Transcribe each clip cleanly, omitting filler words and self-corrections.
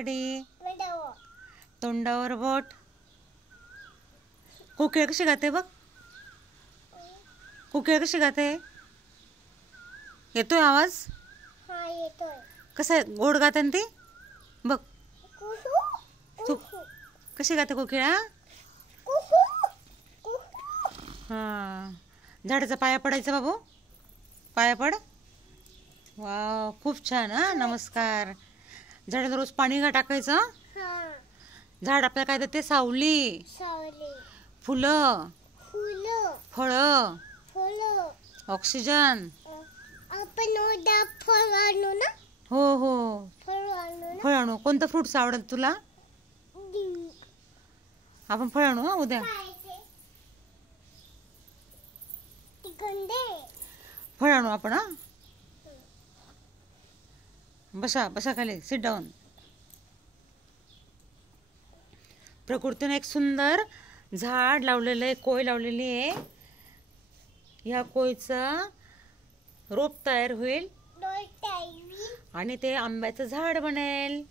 कडी, तोंडावर बोट. कोकिळा कशी गाते बघ. कोकिळा कशी गाते. येतोय आवाज. कसा आहे गोड गाते ती बघ. कशी गाते कोकिळा. हा झाडाचा पाया पडायचा बाबू. पाया पड. वाव खूप छान. हा नमस्कार. झाडाला रोज पाणी टाकायचं. झाड आपल्याला काय देते. सावली, फुलं, फळं, ऑक्सिजन. हो हो फळ आणू. कोणतं फ्रुट्स आवडत तुला. आपण फळ आणू हा उद्या. फळ आणू आपण. हा बसा बसा खाली. Sit down. प्रकृतीने एक सुंदर झाड लावलेलं आहे. कोय लावलेली आहे. ह्या कोयचं रोप तयार होईल आणि ते आंब्याचं झाड बनेल.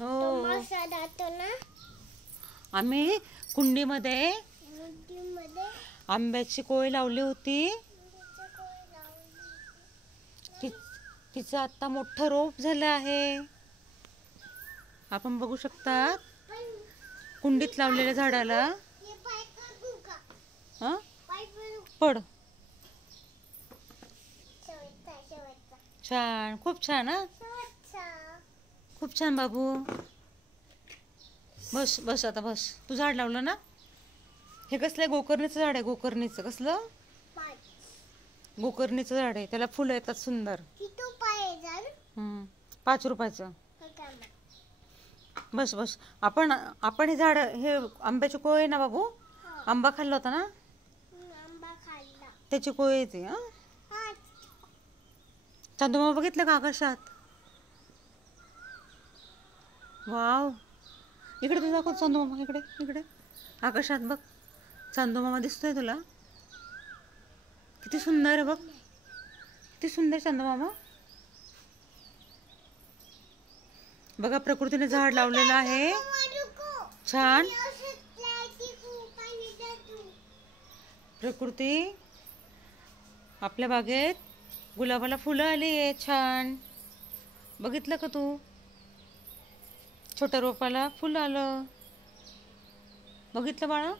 हो आम्ही कुंडीमध्ये आंब्याची कोय लावली होती. तिचं आता मोठं रोप झालं आहे. आपण बघू शकता कुंडीत लावलेल्या झाडाला. हा पड. छान खूप छान. हा खूप छान बाबू. बस बस आता बस. तू झाड लावलं ना. हे कसलं गोकर्णीचं झाड आहे. गोकर्णीचं कसलं. गोकर्णीचं झाड आहे. त्याला फुलं येतात सुंदर. 5 रुपयाचं. बस बस. आपण हे झाड हे आंब्याची कोय आहे ना बाबू. आंबा खाल्ला होता ना. त्याची कोय येते. चांदोमामा बघितलं का आकाशात. वाव इकडे तू दाखव चांदोमामा. इकडे इकडे आकाशात बघ. चांदोमामा दिसतोय तुला. किती सुंदर आहे बघ. किती सुंदर चांदोमामा. बघा प्रकृतीने झाड लावलेलं आहे छान. प्रकृती आपल्या बागेत गुलाबाला फुलं आली आहे छान. बघितलं का तू. छोट्या रोपाला फुलं आलं. बघितलं बाळा.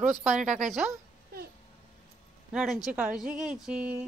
रोज पाणी टाकायचं. झाडांची काळजी घ्यायची.